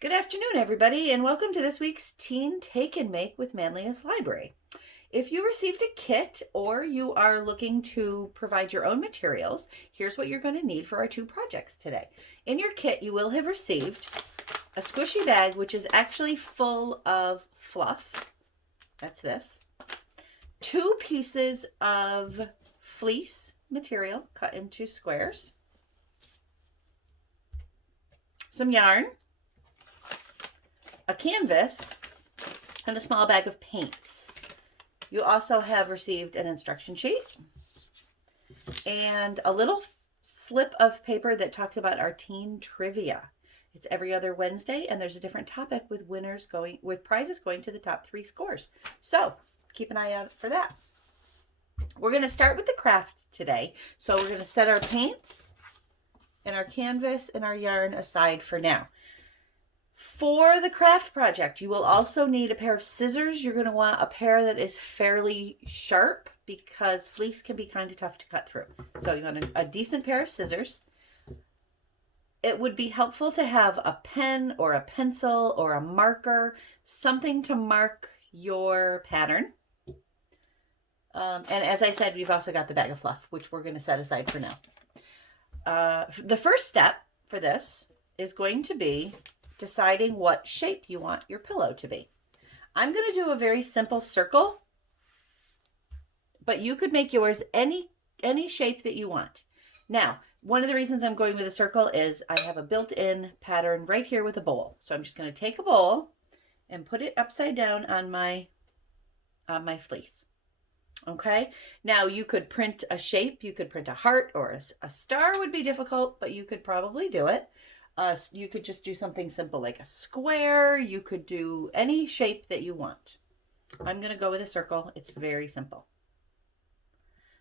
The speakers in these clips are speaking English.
Good afternoon, everybody, and welcome to this week's Teen Take and Make with Manlius Library. If you received a kit or you are looking to provide your own materials, here's what you're going to need for our two projects today. In your kit, you will have received a squishy bag, which is actually full of fluff. That's this. 2 pieces of fleece material cut into squares. Some yarn, a canvas, and a small bag of paints. You also have received an instruction sheet and a little slip of paper that talks about our teen trivia. It's every other Wednesday, and there's a different topic with prizes going to the top 3 scores. So keep an eye out for that. We're going to start with the craft today. So we're going to set our paints and our canvas and our yarn aside for now. For the craft project, you will also need a pair of scissors. You're going to want a pair that is fairly sharp because fleece can be kind of tough to cut through. So you want a decent pair of scissors. It would be helpful to have a pen or a pencil or a marker, something to mark your pattern. And as I said, we've also got the bag of fluff, which we're going to set aside for now. The first step for this is going to be deciding what shape you want your pillow to be. I'm going to do a very simple circle, but you could make yours any shape that you want. Now, one of the reasons I'm going with a circle is I have a built-in pattern right here with a bowl. So I'm just going to take a bowl and put it upside down on my fleece. Okay, now you could print a shape. You could print a heart or a star would be difficult, but you could probably do it. You could just do something simple like a square. You could do any shape that you want. I'm going to go with a circle. It's very simple.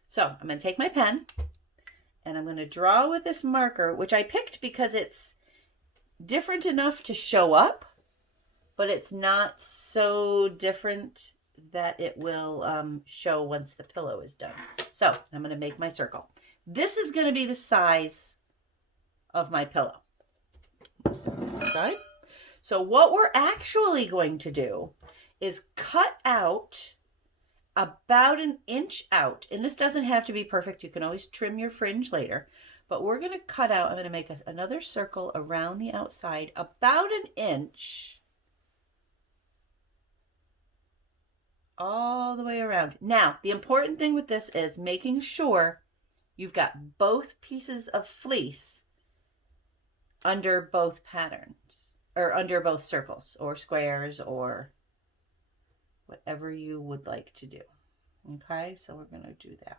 So I'm going to take my pen and I'm going to draw with this marker, which I picked because it's different enough to show up, but it's not so different that it will show once the pillow is done. So I'm going to make my circle. This is going to be the size of my pillow. Set that aside. So what we're actually going to do is cut out about an inch out. And this doesn't have to be perfect. You can always trim your fringe later. But we're going to cut out, I'm going to make another circle around the outside about an inch. All the way around. Now, the important thing with this is making sure you've got both pieces of fleece under both patterns, or under both circles or squares or whatever you would like to do. Okay, so we're going to do that.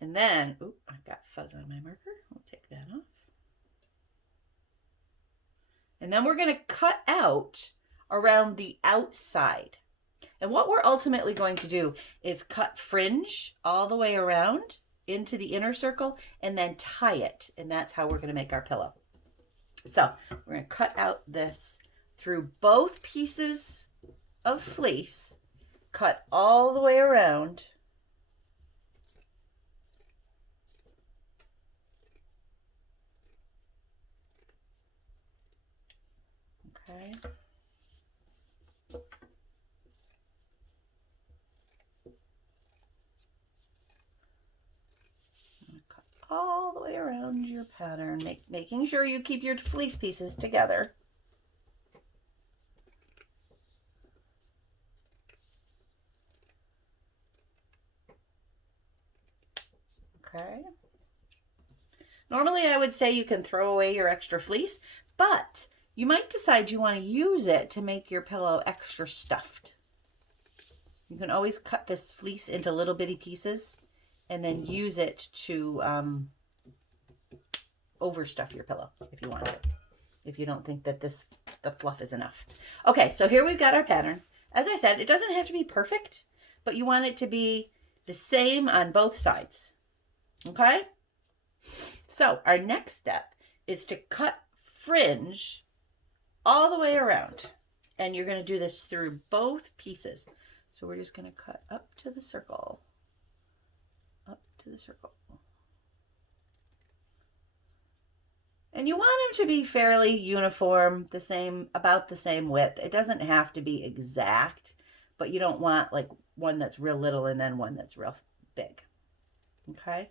And then, I've got fuzz on my marker. We'll take that off. And then we're going to cut out around the outside. And what we're ultimately going to do is cut fringe all the way around into the inner circle and then tie it. And that's how we're going to make our pillow. So we're going to cut out this through both pieces of fleece, cut all the way around. Okay. All the way around your pattern, making sure you keep your fleece pieces together. Okay. Normally I would say you can throw away your extra fleece, but you might decide you want to use it to make your pillow extra stuffed. You can always cut this fleece into little bitty pieces and then use it to overstuff your pillow if you want to, if you don't think that the fluff is enough. Okay, so here we've got our pattern. As I said, it doesn't have to be perfect, but you want it to be the same on both sides. Okay? So our next step is to cut fringe all the way around. And you're going to do this through both pieces. So we're just going to cut up to the circle. Up to the circle. And you want them to be fairly uniform, the same, about the same width. It doesn't have to be exact, but you don't want like one that's real little and then one that's real big. Okay.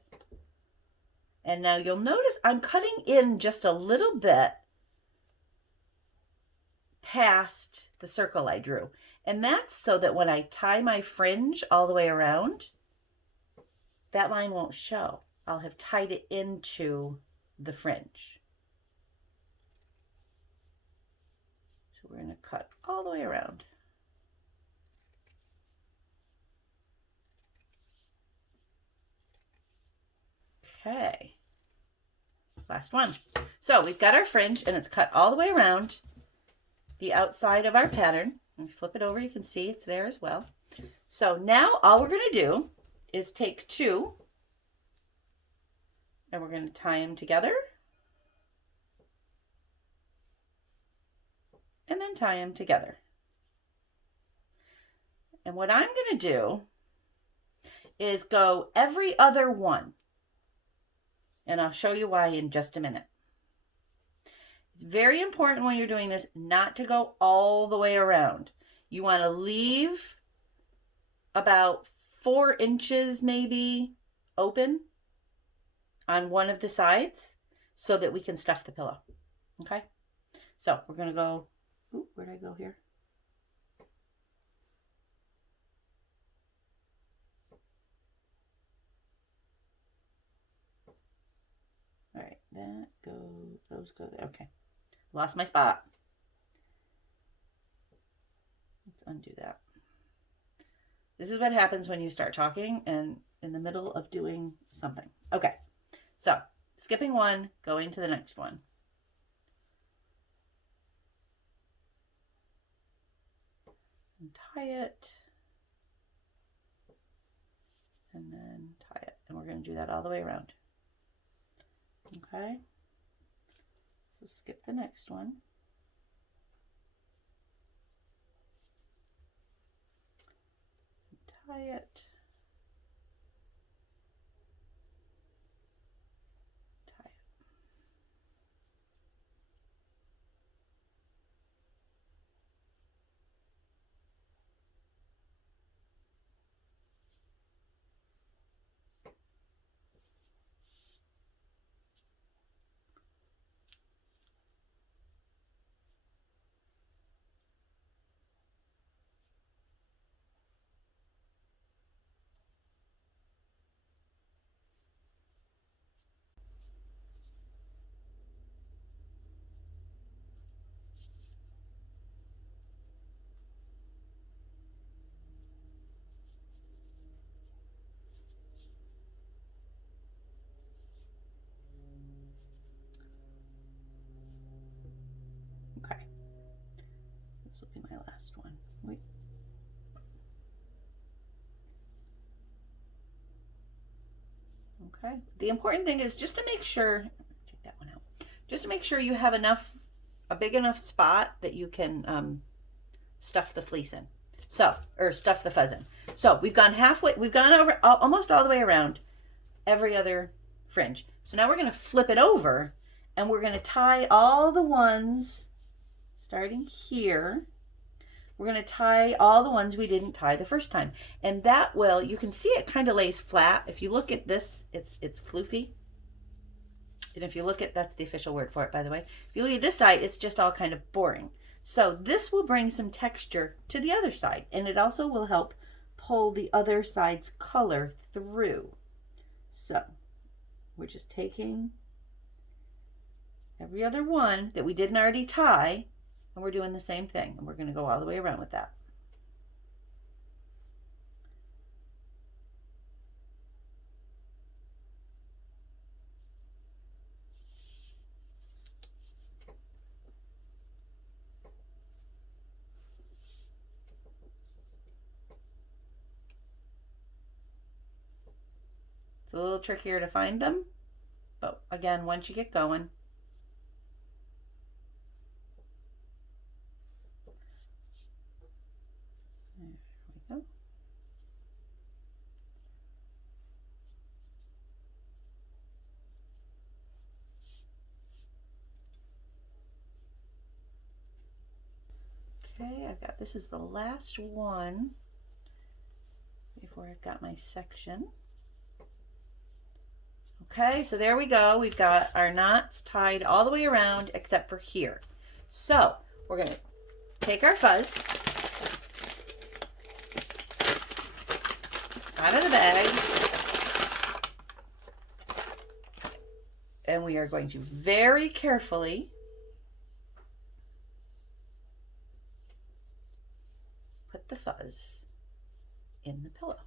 And now you'll notice I'm cutting in just a little bit past the circle I drew. And that's so that when I tie my fringe all the way around, that line won't show. I'll have tied it into the fringe. So we're going to cut all the way around. Okay. Last one. So we've got our fringe and it's cut all the way around the outside of our pattern. And flip it over, you can see it's there as well. So now all we're going to do is take two and we're going to tie them together and then tie them together. And what I'm going to do is go every other one. And I'll show you why in just a minute. It's very important when you're doing this not to go all the way around. You want to leave about 4 inches maybe open on one of the sides so that we can stuff the pillow. Okay? So we're going to go, ooh, where'd I go here? All right, that goes, those go there. Okay, lost my spot. Let's undo that. This is what happens when you start talking and in the middle of doing something. Okay, so skipping one, going to the next one. And tie it. And then tie it. And we're going to do that all the way around. Okay, so skip the next one. Tie it. Tie it. Okay, this will be my last one. Wait. Okay, the important thing is just to make sure, take that one out, just to make sure you have enough, a big enough spot that you can stuff the fleece in. So, or stuff the fuzz in. So we've gone halfway, we've gone over almost all the way around every other fringe. So now we're going to flip it over and we're going to tie all the ones starting here. We're going to tie all the ones we didn't tie the first time. And that will, you can see it kind of lays flat. If you look at this, it's floofy. And if you look at, that's the official word for it, by the way. If you look at this side, it's just all kind of boring. So this will bring some texture to the other side. And it also will help pull the other side's color through. So we're just taking every other one that we didn't already tie, and we're doing the same thing. And we're going to go all the way around with that. It's a little trickier to find them, but again, once you get going, there we go. Okay, I've got, this is the last one before I've got my section. Okay, so there we go. We've got our knots tied all the way around except for here. So we're going to take our fuzz out of the bag, and we are going to very carefully put the fuzz in the pillow.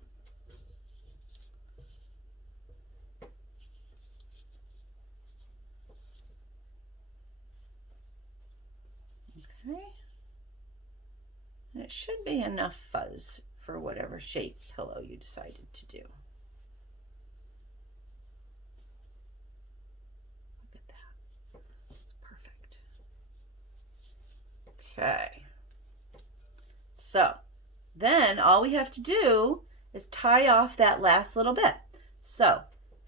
Okay. And it should be enough fuzz for whatever shape pillow you decided to do. Look at that. It's perfect. Okay. So then all we have to do is tie off that last little bit. So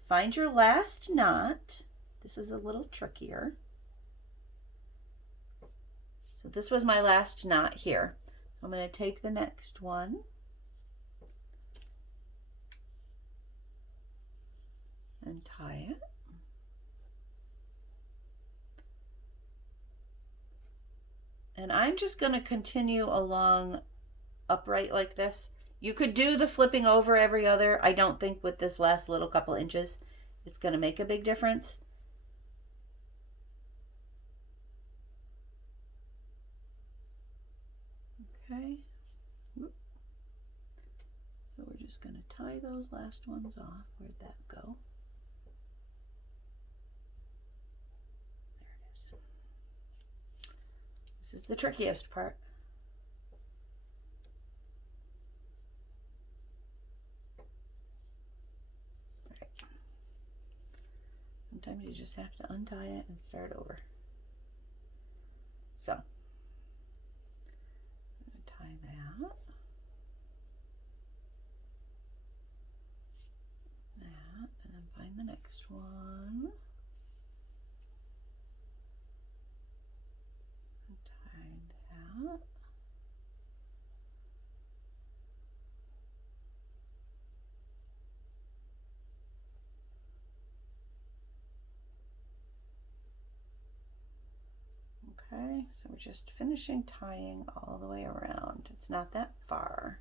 find your last knot. This is a little trickier. So this was my last knot here. So I'm going to take the next one. And tie it. And I'm just going to continue along upright like this. You could do the flipping over every other. I don't think with this last little couple inches it's going to make a big difference. Okay. So we're just going to tie those last ones off. Where'd that go? There it is. This is the trickiest part. Right. Sometimes you just have to untie it and start over. So tie that, and then find the next one, and tie that, okay, so we're just finishing tying all the way around. It's not that far.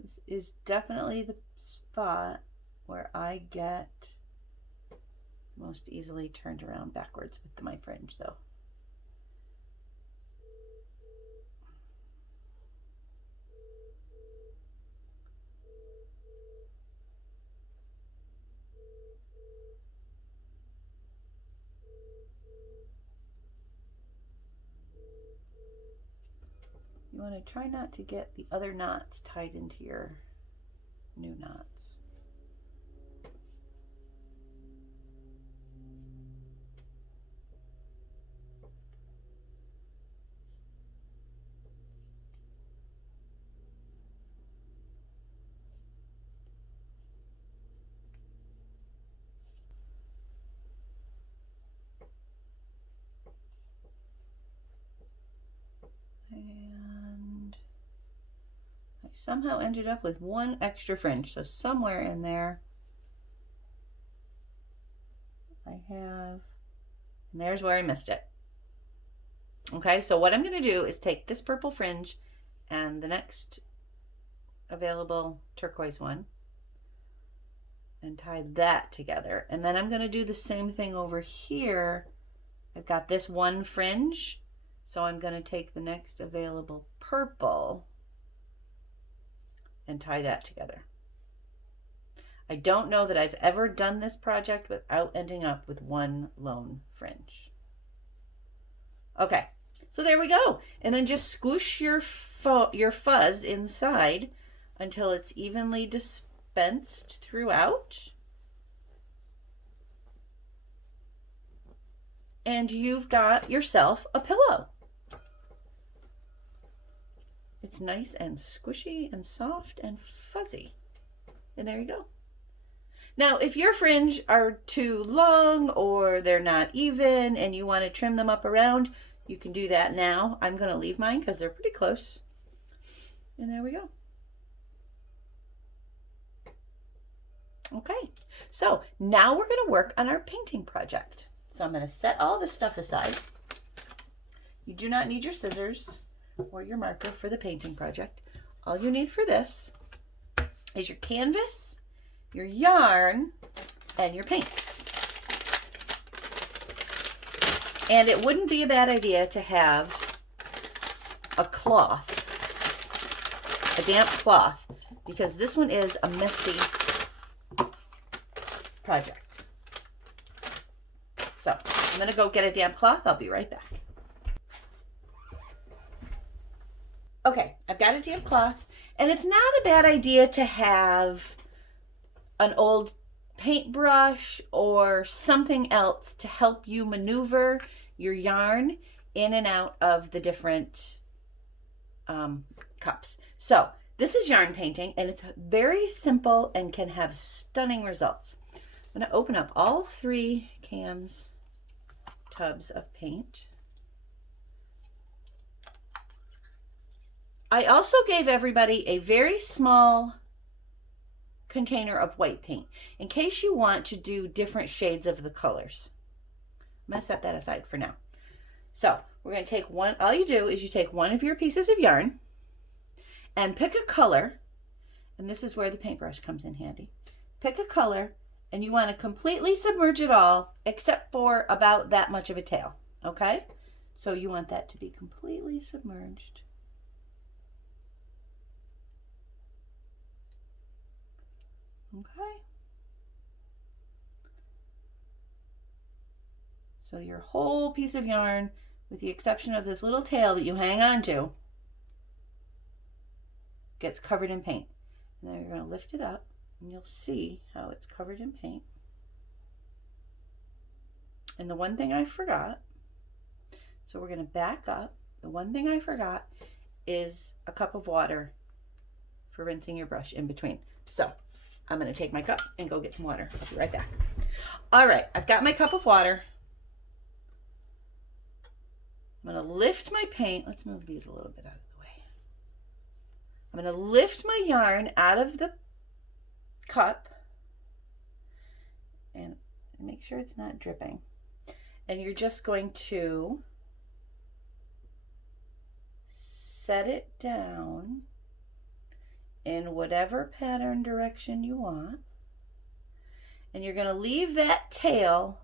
This is definitely the spot where I get most easily turned around backwards with my fringe though. You want to try not to get the other knots tied into your new knots. And I somehow ended up with one extra fringe, so somewhere in there I have, and there's where I missed it. Okay, so what I'm going to do is take this purple fringe and the next available turquoise one and tie that together, and then I'm going to do the same thing over here. I've got this one fringe, so I'm going to take the next available purple and tie that together. I don't know that I've ever done this project without ending up with one lone fringe. Okay, so there we go. And then just squish your fuzz inside until it's evenly dispensed throughout. And you've got yourself a pillow. It's nice and squishy and soft and fuzzy. And there you go. Now, if your fringe are too long or they're not even and you want to trim them up around, you can do that now. I'm going to leave mine because they're pretty close. And there we go. Okay, so now we're going to work on our painting project. So I'm going to set all this stuff aside. You do not need your scissors or your marker for the painting project. All you need for this is your canvas, your yarn, and your paints. And it wouldn't be a bad idea to have a cloth, a damp cloth, because this one is a messy project. So I'm going to go get a damp cloth. I'll be right back. Okay, I've got a damp cloth, and it's not a bad idea to have an old paintbrush or something else to help you maneuver your yarn in and out of the different cups. So this is yarn painting, and it's very simple and can have stunning results. I'm going to open up all 3 tubs of paint. I also gave everybody a very small container of white paint in case you want to do different shades of the colors. I'm going to set that aside for now. So we're going to take one, all you do is you take one of your pieces of yarn and pick a color, and this is where the paintbrush comes in handy. Pick a color, and you want to completely submerge it all except for about that much of a tail, okay? So you want that to be completely submerged. Okay. So your whole piece of yarn, with the exception of this little tail that you hang on to, gets covered in paint. And then you're going to lift it up, and you'll see how it's covered in paint. And the one thing I forgot, so we're going to back up. The one thing I forgot is a cup of water for rinsing your brush in between. So I'm going to take my cup and go get some water. I'll be right back. All right, I've got my cup of water. I'm going to lift my paint. Let's move these a little bit out of the way. I'm going to lift my yarn out of the cup and make sure it's not dripping. And you're just going to set it down in whatever pattern direction you want. And you're going to leave that tail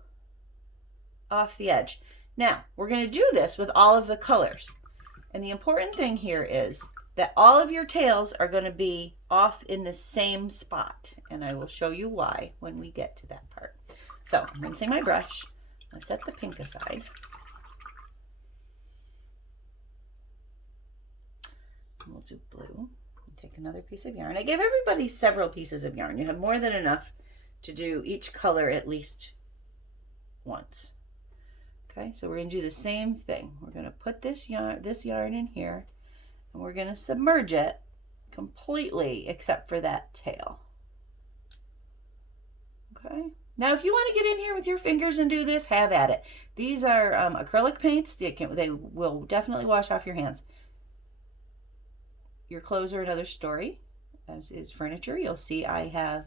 off the edge. Now, we're going to do this with all of the colors. And the important thing here is that all of your tails are going to be off in the same spot. And I will show you why when we get to that part. So I'm rinsing my brush. I'll set the pink aside. And we'll do blue. Take another piece of yarn. I gave everybody several pieces of yarn. You have more than enough to do each color at least once. Okay, so we're going to do the same thing. We're going to put this yarn in here, and we're going to submerge it completely except for that tail. Okay. Now, if you want to get in here with your fingers and do this, have at it. These are acrylic paints. They will definitely wash off your hands. Your clothes are another story, as is furniture. You'll see I have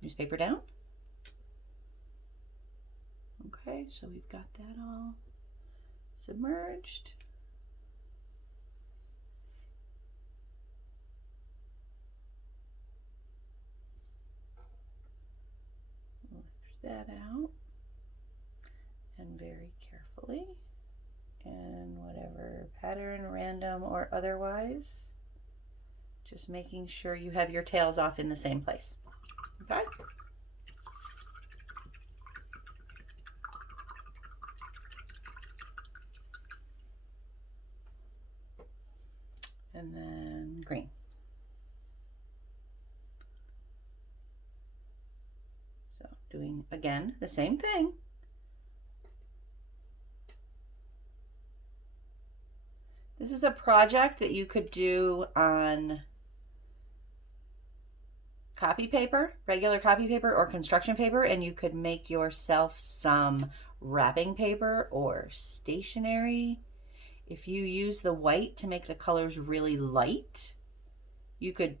newspaper down. Okay, so we've got that all submerged. Lift that out, and very carefully, in whatever pattern, random or otherwise, just making sure you have your tails off in the same place. Okay? And then green. So doing, again, the same thing. This is a project that you could do on copy paper, regular copy paper or construction paper, and you could make yourself some wrapping paper or stationery. If you use the white to make the colors really light, you could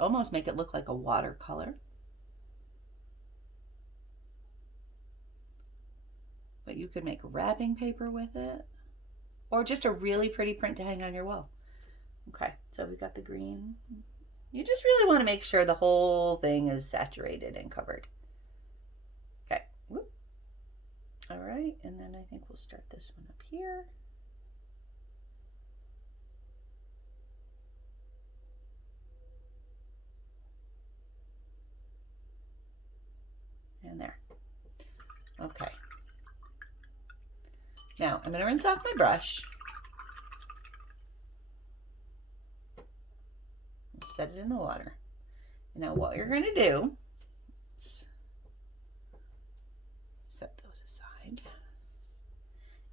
almost make it look like a watercolor. But you could make wrapping paper with it, or just a really pretty print to hang on your wall. Okay, so we got the green. You just really want to make sure the whole thing is saturated and covered. Okay, whoop. All right, and then I think we'll start this one up here. And there. Okay. Now I'm going to rinse off my brush. Set it in the water. Now what you're going to do, let's set those aside,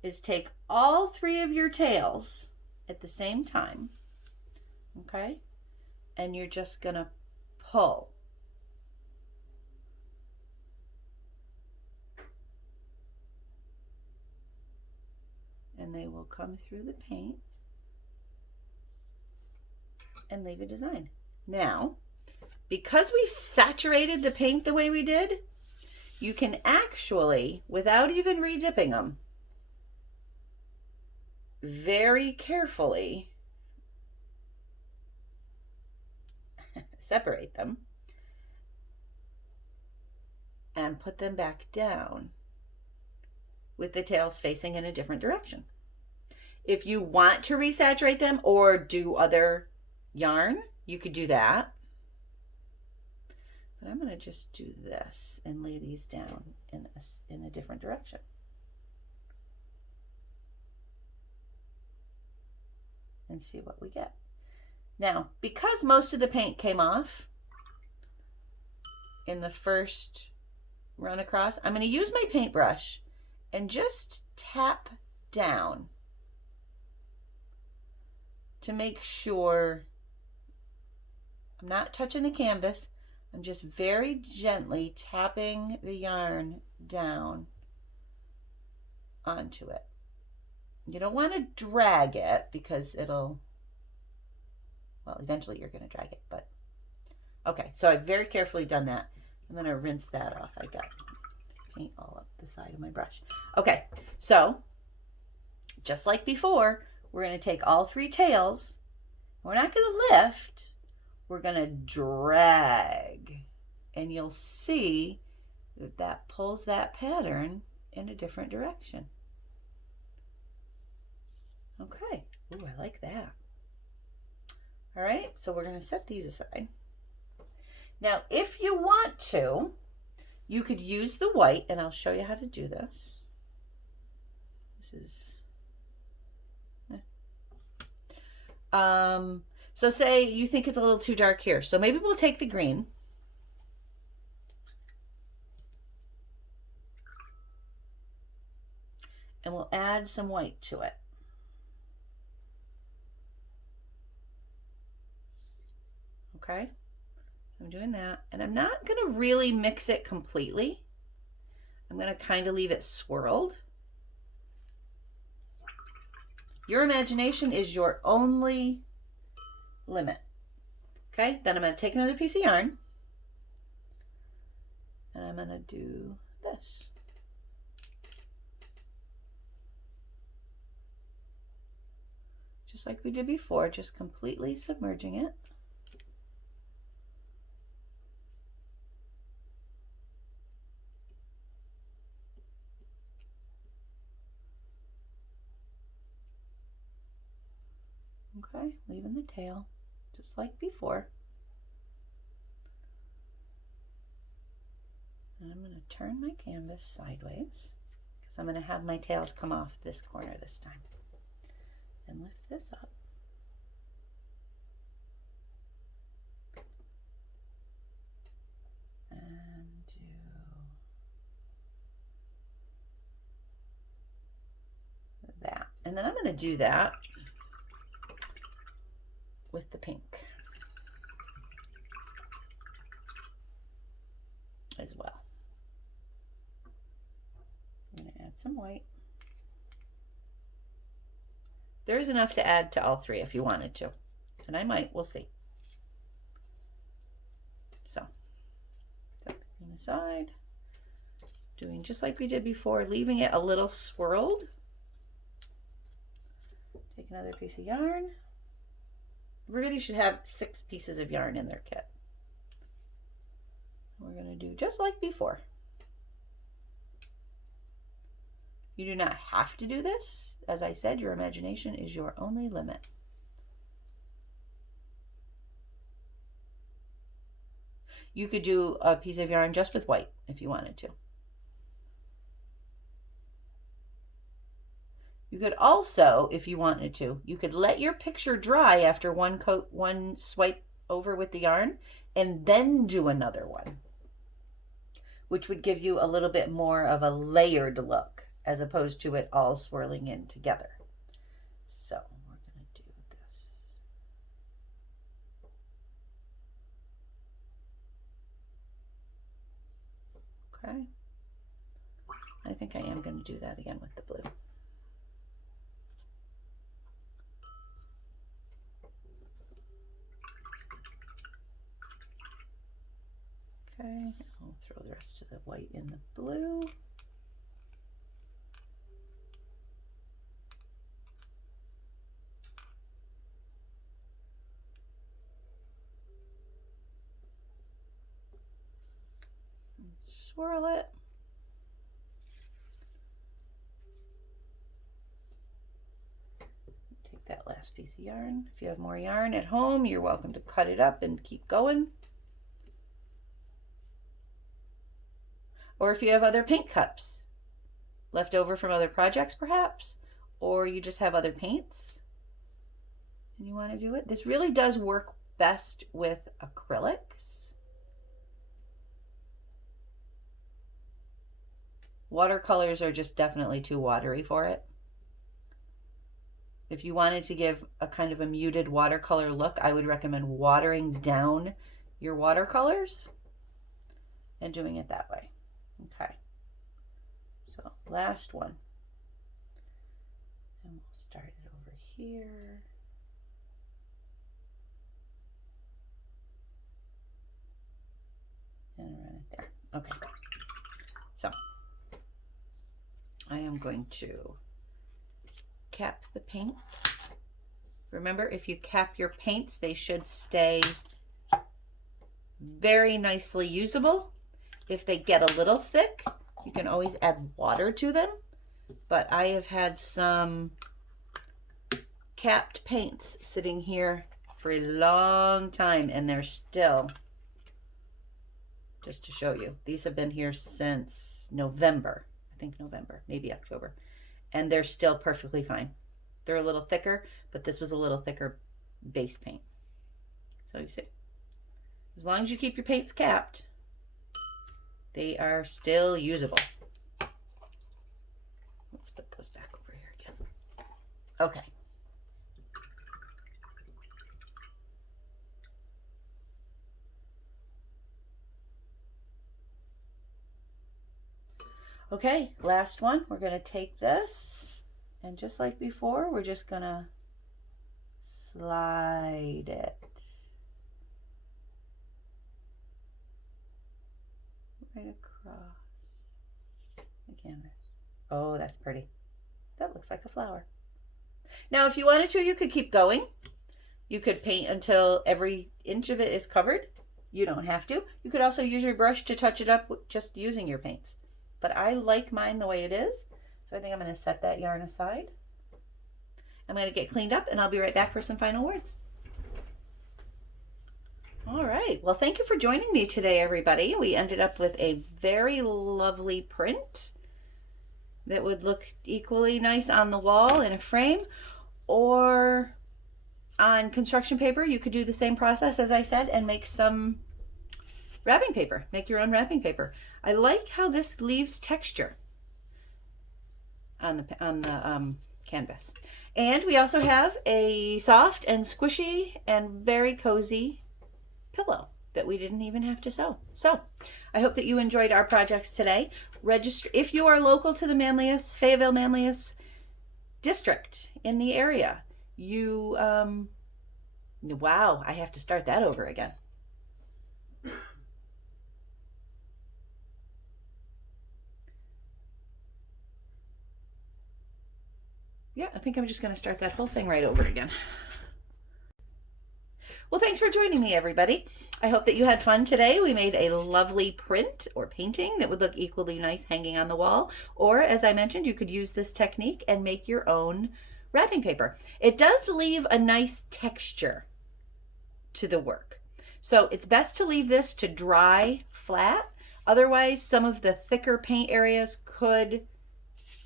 is take all three of your tails at the same time, okay? And you're just going to pull. And they will come through the paint and leave a design. Now, because we've saturated the paint the way we did, you can actually, without even re-dipping them, very carefully separate them and put them back down with the tails facing in a different direction. If you want to resaturate them or do other yarn, you could do that. But I'm going to just do this and lay these down in a different direction. And see what we get. Now, because most of the paint came off in the first run across, I'm going to use my paintbrush and just tap down to make sure I'm not touching the canvas. I'm just very gently tapping the yarn down onto it. You don't want to drag it because it'll, well, eventually you're going to drag it, but okay. So I've very carefully done that. I'm going to rinse that off. I got paint all up the side of my brush. Okay, so just like before, we're going to take all three tails. We're not going to lift. We're going to drag. And you'll see that that pulls that pattern in a different direction. Okay. Ooh, I like that. All right, so we're going to set these aside. Now, if you want to, you could use the white, and I'll show you how to do this. This is... So say you think it's a little too dark here. So maybe we'll take the green. And we'll add some white to it. Okay, I'm doing that. And I'm not going to really mix it completely. I'm going to kind of leave it swirled. Your imagination is your only limit. Okay, then I'm going to take another piece of yarn and I'm going to do this. Just like we did before, just completely submerging it. Okay, leaving the tail, just like before. And I'm going to turn my canvas sideways because I'm going to have my tails come off this corner this time. And lift this up. And do that. And then I'm going to do that with the pink. some white. There's enough to add to all three if you wanted to. And I might, we'll see. So, set the green aside. Doing just like we did before, leaving it a little swirled. Take another piece of yarn. Everybody should have 6 pieces of yarn in their kit. We're going to do just like before. You do not have to do this. As I said, your imagination is your only limit. You could do a piece of yarn just with white if you wanted to. You could also, if you wanted to, you could let your picture dry after one swipe over with the yarn and then do another one, which would give you a little bit more of a layered look as opposed to it all swirling in together. So we're going to do this. Okay. I think I am going to do that again with the blue. Okay, I'll throw the rest of the white in the blue. Swirl it. Take that last piece of yarn. If you have more yarn at home, you're welcome to cut it up and keep going. Or if you have other paint cups left over from other projects perhaps, or you just have other paints and you want to do it. This really does work best with acrylics. Watercolors are just definitely too watery for it. If you wanted to give a kind of a muted watercolor look, I would recommend watering down your watercolors and doing it that way. Okay, so last one. And we'll start it over here. And run it there. Okay, so I am going to cap the paints. Remember, if you cap your paints, they should stay very nicely usable. If they get a little thick, you can always add water to them. But I have had some capped paints sitting here for a long time, and they're still, just to show you, these have been here since November. I think November, maybe October. And they're still perfectly fine. They're a little thicker, but this was a little thicker base paint. So you see, as long as you keep your paints capped, they are still usable. Let's put those back over here again. Okay. Okay, last one. We're going to take this, and just like before, we're just going to slide it right across the canvas. Oh, that's pretty. That looks like a flower. Now, if you wanted to, you could keep going. You could paint until every inch of it is covered. You don't have to. You could also use your brush to touch it up just using your paints. But I like mine the way it is. So I think I'm going to set that yarn aside. I'm going to get cleaned up and I'll be right back for some final words. All right. Well, thank you for joining me today, everybody. We ended up with a very lovely print that would look equally nice on the wall in a frame or on construction paper. You could do the same process, as I said, and make some wrapping paper. Make your own wrapping paper. I like how this leaves texture on the canvas. And we also have a soft and squishy and very cozy pillow. that we didn't even have to sew. So I hope that you enjoyed our projects today. Register if you are local to the Manlius, Fayetteville Manlius district in the area. You, wow, I have to start that over again. Yeah, I think I'm just going to start that whole thing right over again. Well, thanks for joining me, everybody. I hope that you had fun today. We made a lovely print or painting that would look equally nice hanging on the wall. Or, as I mentioned, you could use this technique and make your own wrapping paper. It does leave a nice texture to the work. So it's best to leave this to dry flat. Otherwise, some of the thicker paint areas could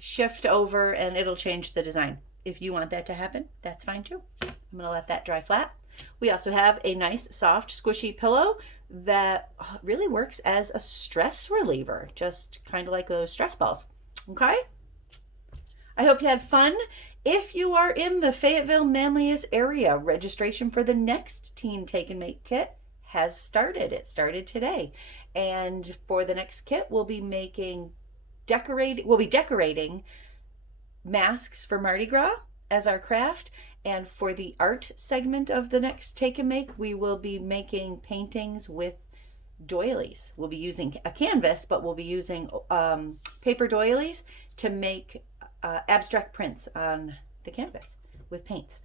shift over and it'll change the design. If you want that to happen, that's fine too. I'm gonna let that dry flat. We also have a nice, soft, squishy pillow that really works as a stress reliever, just kind of like those stress balls. Okay? I hope you had fun. If you are in the Fayetteville Manlius area, registration for the next Teen Take and Make kit has started. It started today. And for the next kit, we'll be decorating masks for Mardi Gras as our craft. And for the art segment of the next Take and Make, we will be making paintings with doilies. We'll be using a canvas, but we'll be using paper doilies to make abstract prints on the canvas with paints.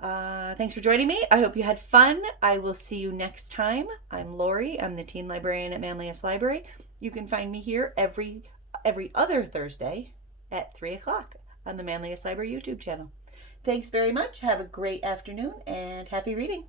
Thanks for joining me. I hope you had fun. I will see you next time. I'm Lori. I'm the teen librarian at Manlius Library. You can find me here every other Thursday at 3 o'clock on the Manlius Library YouTube channel. Thanks very much. Have a great afternoon and happy reading.